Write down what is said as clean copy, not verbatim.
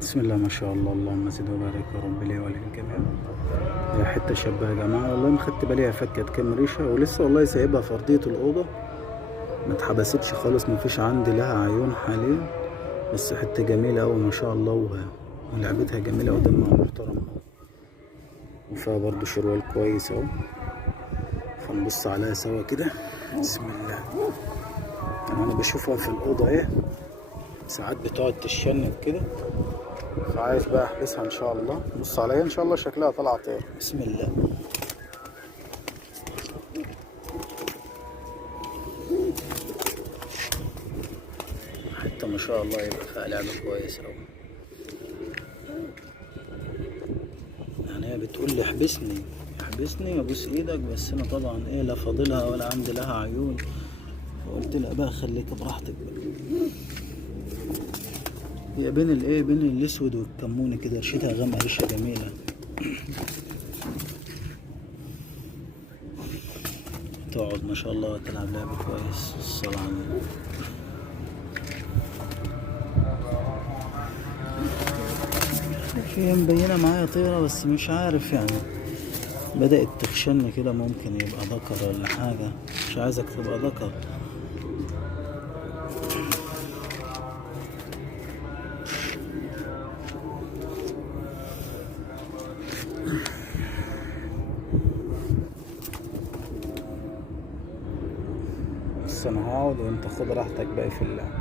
بسم الله ما شاء الله، اللهم زد وبارك يا رب لي وللجميع. هي حتة شابة يا جماعة، والله ما خدت بالي هي فكت كام ريشة، ولسه والله سايبها في أرضية الأوضة ما اتحبستش خالص، مفيش عندي لها عيون حاليا. بس حتة جميلة أوي ما شاء الله، ولعبتها جميلة ودمها محترم، وفيها برضو شروال كويس أهو. فنبص عليها سوا كده. بسم الله. أنا بشوفها في الأوضة إيه، ساعات بتقعد تشنب كده، فعايز بقى احبسها ان شاء الله. بص عليا ان شاء الله شكلها طلع طير. بسم الله. حتى ما شاء الله يبقى فيها لعبة كويسة اوي. يعني هي بتقول لي احبسني احبسني ابوس ايدك، بس انا طبعا ايه لا فاضلها ولا عندي لها عيون، فقلت لها بقى خليك براحتك بقى. هي بين الايه، بين الاسود والكموني كده، ريشتها غامقة، ريشة جميلة. تقعد ما شاء الله وتلعب لعب كويس. الصلاة على النبي. هي مبينة معايا طيرة، بس مش عارف يعني بدأت تخشن كده، ممكن يبقى ذكر ولا حاجة. مش عايزك تبقى ذكر. بس انا هقعد وانت خد راحتك بقى في اللعب.